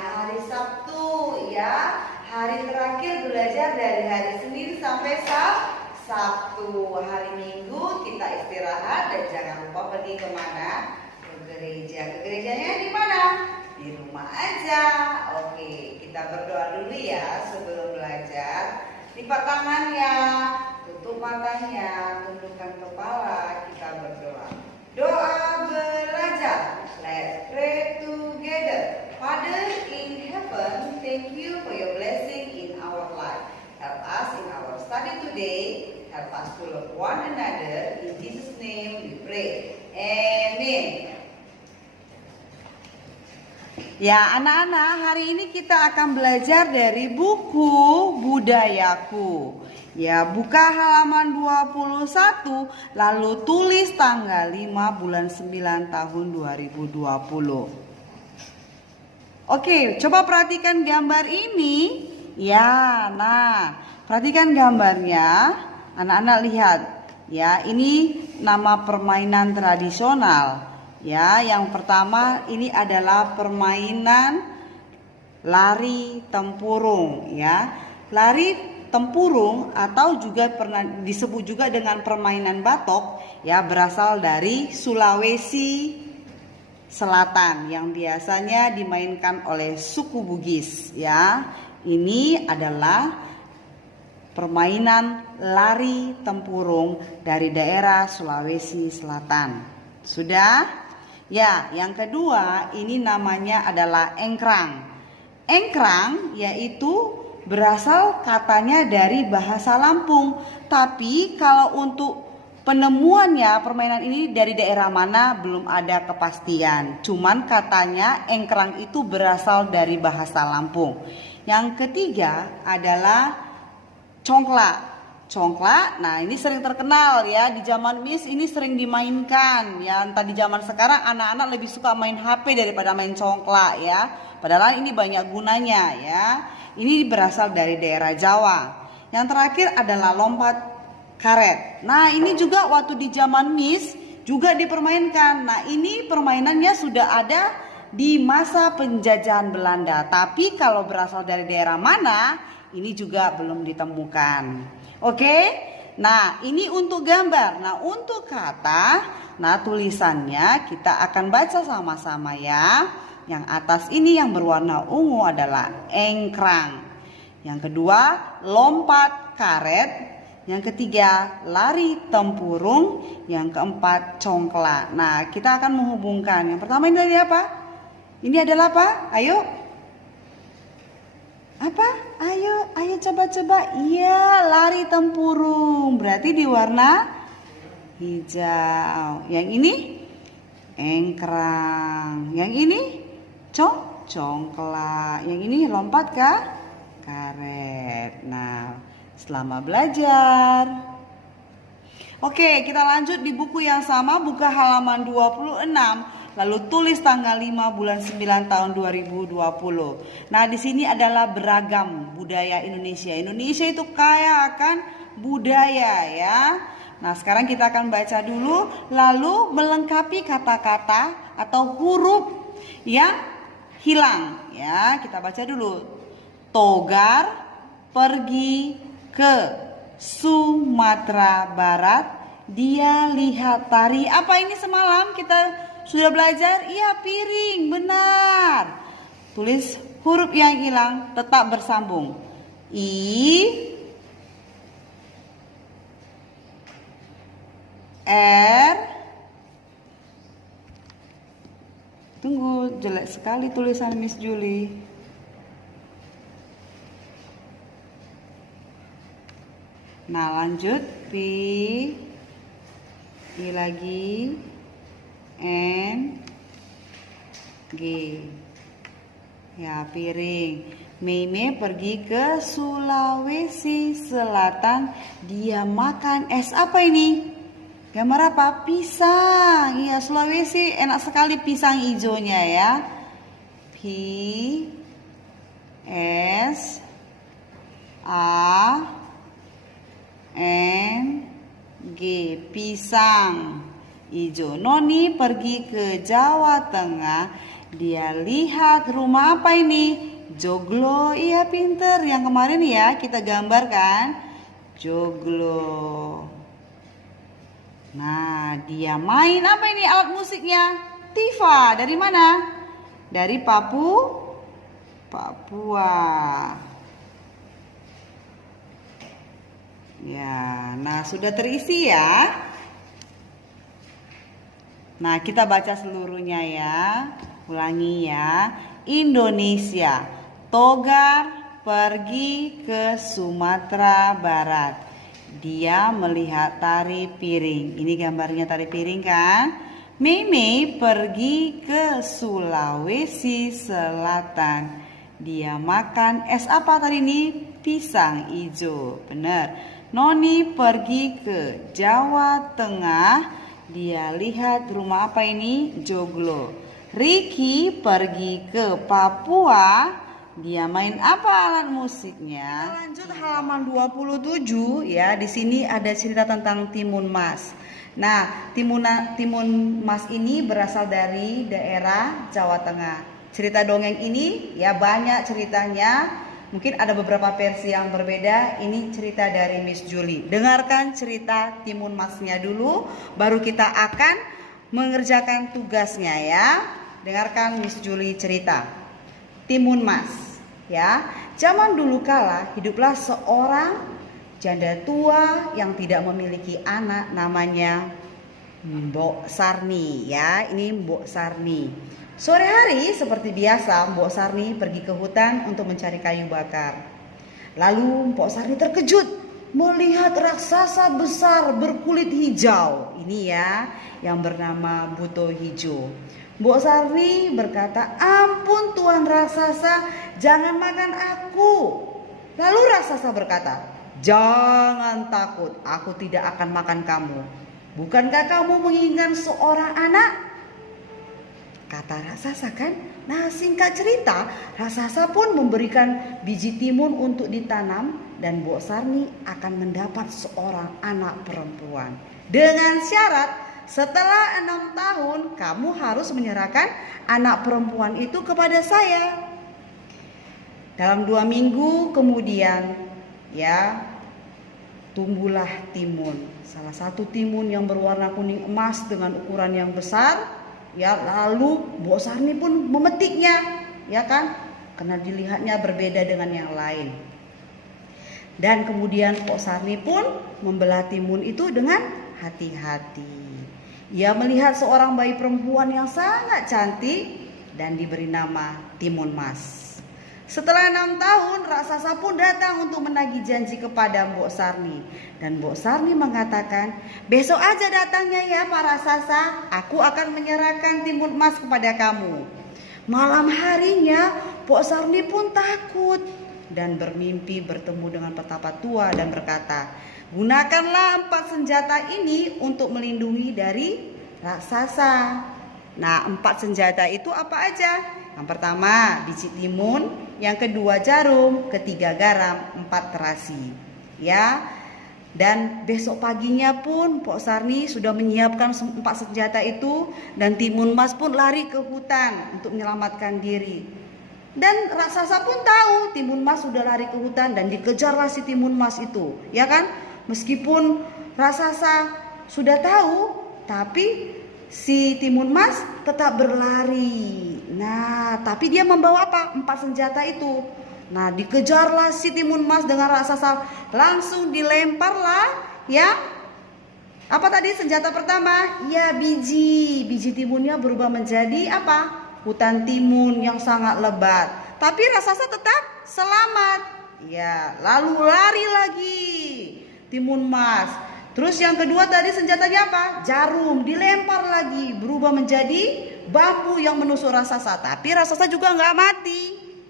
hari Sabtu ya. Hari terakhir belajar dari hari Senin sampai Sabtu. Hari Minggu kita istirahat dan jangan lupa pergi kemana? Ke gereja. Ke gerejanya di mana? Di rumah aja. Oke, kita berdoa dulu ya sebelum belajar. Lipat tangannya, tutup matanya, tundukkan kepala, kita berdoa. Doa belajar. Let's pray together. Father in heaven, thank you for your blessing in our life. Help us in our study today. Help us to love one another. In Jesus' name we pray. Amen. Ya anak-anak, hari ini kita akan belajar dari buku Budayaku. Ya, buka halaman 21, lalu tulis tanggal 5 bulan 9 tahun 2020. Oke, coba perhatikan gambar ini. Ya, nah, perhatikan gambarnya. Anak-anak lihat. Ya, ini nama permainan tradisional. Ya, yang pertama ini adalah permainan lari tempurung ya. Lari tempurung atau juga pernah disebut juga dengan permainan batok ya, berasal dari Sulawesi Selatan yang biasanya dimainkan oleh suku Bugis ya. Ini adalah permainan lari tempurung dari daerah Sulawesi Selatan. Sudah? Ya, yang kedua ini namanya adalah engkrang. Engkrang yaitu berasal katanya dari bahasa Lampung. Tapi kalau untuk penemuannya permainan ini dari daerah mana belum ada kepastian. Cuman katanya engkrang itu berasal dari bahasa Lampung. Yang ketiga adalah congklak. Congklak, nah ini sering terkenal ya di zaman Miss, ini sering dimainkan ya. Entah di zaman sekarang anak-anak lebih suka main HP daripada main congklak ya. Padahal ini banyak gunanya ya. Ini berasal dari daerah Jawa. Yang terakhir adalah lompat karet. Nah ini juga waktu di zaman Miss juga dipermainkan. Nah ini permainannya sudah ada di masa penjajahan Belanda. Tapi kalau berasal dari daerah mana, ini juga belum ditemukan. Oke, nah ini untuk gambar. Nah untuk kata, nah tulisannya kita akan baca sama-sama ya. Yang atas ini yang berwarna ungu adalah engkrang. Yang kedua lompat karet. Yang ketiga lari tempurung. Yang keempat congklak. Nah kita akan menghubungkan. Yang pertama ini adalah apa? Ini adalah apa? Ayo. Apa? Ayo coba-coba. Iya, lari tempurung. Berarti di warna hijau. Yang ini engkrang. Yang ini congklak. Yang ini lompat ke karet. Nah, selamat belajar. Oke, kita lanjut di buku yang sama, buka halaman 26. Lalu tulis tanggal 5 bulan 9 tahun 2020. Nah, di sini adalah beragam budaya Indonesia. Indonesia itu kaya akan budaya ya. Nah, sekarang kita akan baca dulu lalu melengkapi kata-kata atau huruf yang hilang ya. Kita baca dulu. Togar pergi ke Sumatera Barat. Dia lihat tari. Apa ini semalam kita sudah belajar? Iya, piring, benar. Tulis huruf yang hilang tetap bersambung. I, R. Tunggu, jelek sekali tulisan Miss Julie. Nah, lanjut. P, I lagi. N, G. Ya, piring. Meme pergi ke Sulawesi Selatan. Dia makan es. Apa ini? Gambar apa? Pisang. Iya, Sulawesi enak sekali pisang hijaunya ya. P, S, A, N, G. Pisang hijau. Noni pergi ke Jawa Tengah. Dia lihat rumah apa ini? Joglo. Iya, pinter. Yang kemarin ya kita gambarkan joglo. Nah, dia main apa ini alat musiknya? Tifa. Dari mana? Dari Papua. Ya, nah sudah terisi ya. Nah, kita baca seluruhnya ya. Ulangi ya. Indonesia. Togar pergi ke Sumatera Barat. Dia melihat tari piring. Ini gambarnya tari piring kan? Mei pergi ke Sulawesi Selatan. Dia makan es apa tadi ini? Pisang hijau. Benar. Noni pergi ke Jawa Tengah. Dia lihat rumah apa ini? Joglo. Ricky pergi ke Papua. Dia main apa alat musiknya? Lanjut halaman 27 ya. Di sini ada cerita tentang timun mas. Nah, timun mas ini berasal dari daerah Jawa Tengah. Cerita dongeng ini ya banyak ceritanya. Mungkin ada beberapa versi yang berbeda. Ini cerita dari Miss Julie. Dengarkan cerita timun masnya dulu, baru kita akan mengerjakan tugasnya ya. Dengarkan Miss Julie cerita. Timun mas, ya. Zaman dulu kala hiduplah seorang janda tua yang tidak memiliki anak, namanya Mbok Sarni ya. Ini Mbok Sarni. Sore hari seperti biasa Mbok Sarni pergi ke hutan untuk mencari kayu bakar. Lalu Mbok Sarni terkejut melihat raksasa besar berkulit hijau. Ini ya yang bernama buto hijau. Mbok Sarni berkata, "Ampun Tuan raksasa, jangan makan aku." Lalu raksasa berkata, "Jangan takut, aku tidak akan makan kamu. Bukankah kamu menginginkan seorang anak?" Kata raksasa kan. Nah, singkat cerita, raksasa pun memberikan biji timun untuk ditanam dan Mbok Sarni akan mendapat seorang anak perempuan. Dengan syarat setelah 6 tahun kamu harus menyerahkan anak perempuan itu kepada saya. Dalam 2 minggu kemudian ya tumbuhlah timun. Salah satu timun yang berwarna kuning emas dengan ukuran yang besar. Ya, lalu Mbok Sarni pun memetiknya, ya kan? Karena dilihatnya berbeda dengan yang lain. Dan kemudian Mbok Sarni pun membelah timun itu dengan hati-hati. Ia melihat seorang bayi perempuan yang sangat cantik dan diberi nama Timun Mas. Setelah 6 tahun, raksasa pun datang untuk menagih janji kepada Mbok Sarni. Dan Mbok Sarni mengatakan, "Besok aja datangnya ya Pak raksasa, aku akan menyerahkan timun emas kepada kamu." Malam harinya, Mbok Sarni pun takut dan bermimpi bertemu dengan petapa tua dan berkata, "Gunakanlah 4 senjata ini untuk melindungi dari raksasa." Nah, 4 senjata itu apa aja? Yang pertama biji timun, yang kedua jarum, ketiga garam, 4 terasi. Ya. Dan besok paginya pun Mbok Sarni sudah menyiapkan 4 senjata itu dan timun mas pun lari ke hutan untuk menyelamatkan diri. Dan raksasa pun tahu timun mas sudah lari ke hutan dan dikejarlah si timun mas itu, ya kan? Meskipun raksasa sudah tahu, tapi si timun mas tetap berlari. Nah, tapi dia membawa apa? 4 senjata itu. Nah, dikejarlah si timun mas dengan raksasa. Langsung dilemparlah, ya. Apa tadi senjata pertama? Ya, biji. Biji timunnya berubah menjadi apa? Hutan timun yang sangat lebat. Tapi raksasa tetap selamat. Ya, lalu lari lagi timun mas. Terus yang kedua tadi senjatanya apa? Jarum, dilempar lagi, berubah menjadi bambu yang menusuk raksasa. Tapi raksasa juga nggak mati,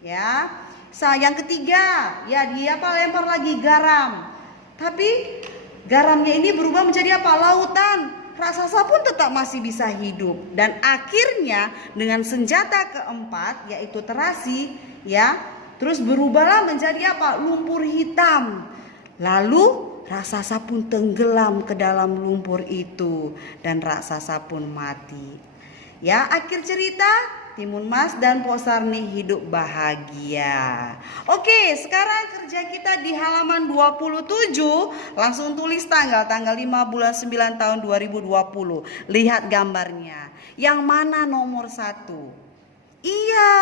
ya. Yang ketiga, ya dia apa? Lempar lagi garam. Tapi garamnya ini berubah menjadi apa? Lautan. Raksasa pun tetap masih bisa hidup. Dan akhirnya dengan senjata keempat, yaitu terasi, ya, terus berubahlah menjadi apa? Lumpur hitam. Lalu raksasa pun tenggelam ke dalam lumpur itu dan raksasa pun mati. Ya, akhir cerita Timun Mas dan Pok Sarni hidup bahagia. Oke, sekarang kerja kita di halaman 27. Langsung tulis tanggal 5 bulan 9 tahun 2020. Lihat gambarnya. Yang mana nomor 1? Iya,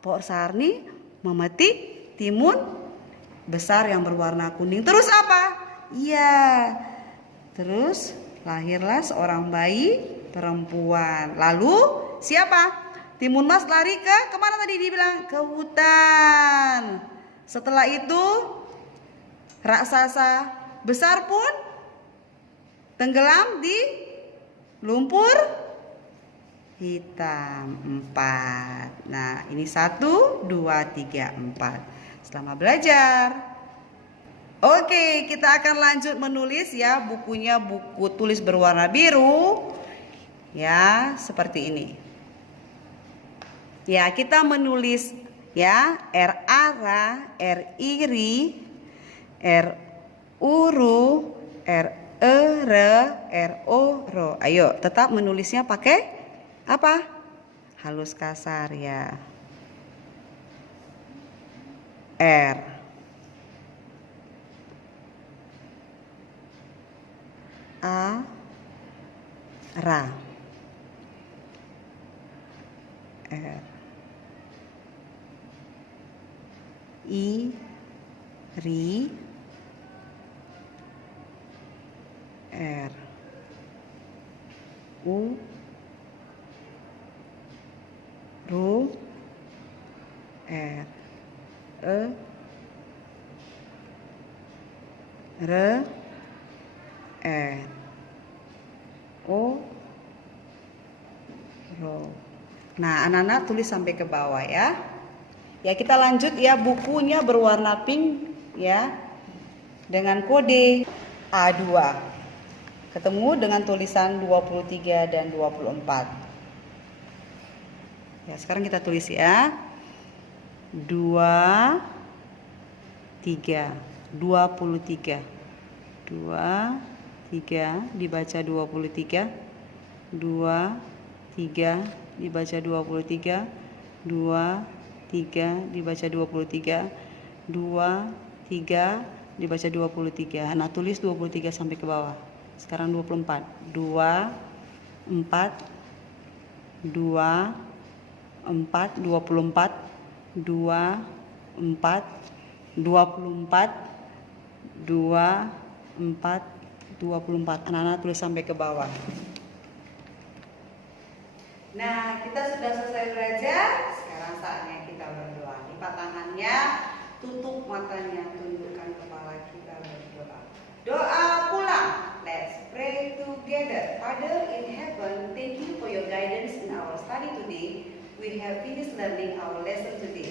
Pok Sarni memetik timun besar yang berwarna kuning. Terus apa? Iya. Terus lahirlah seorang bayi perempuan. Lalu siapa? Timun Mas lari kemana tadi dibilang? Ke hutan. Setelah itu raksasa besar pun tenggelam di lumpur hitam. 4. Nah, ini 1, 2, 3, 4. Selamat belajar. Oke, kita akan lanjut menulis ya. Bukunya buku tulis berwarna biru. Ya, seperti ini. Ya, kita menulis ya, R-A-R-A, R-I-R-I, R-U-R-U, R-E-R, R-O-R. Ayo, tetap menulisnya pakai apa? Halus kasar ya. R. A. Ra. R. I. Ri. R. U. Ru. R. E. R. R. O. Ro. Nah, anak-anak tulis sampai ke bawah ya. Ya, kita lanjut ya, bukunya berwarna pink ya. Dengan kode A2. Ketemu dengan tulisan 23 dan 24. Ya, sekarang kita tulis ya. 2 3 23. 2 3 dibaca 23. 2 3 dibaca 23. 2 3 dibaca 23. 2 3 dibaca 23. Nah, tulis 23 sampai ke bawah. Sekarang 24. 2 4 2 4 24. 2 4 24. 2 4 24. Anak-anak tulis sampai ke bawah. Nah, kita sudah selesai belajar. Sekarang saatnya kita berdoa. Lipat tangannya, tutup matanya, tundukkan kepala kita berdoa. Doa pulang. Let's pray together. Father in heaven, thank you for your guidance in our study today. We have finished learning our lesson today.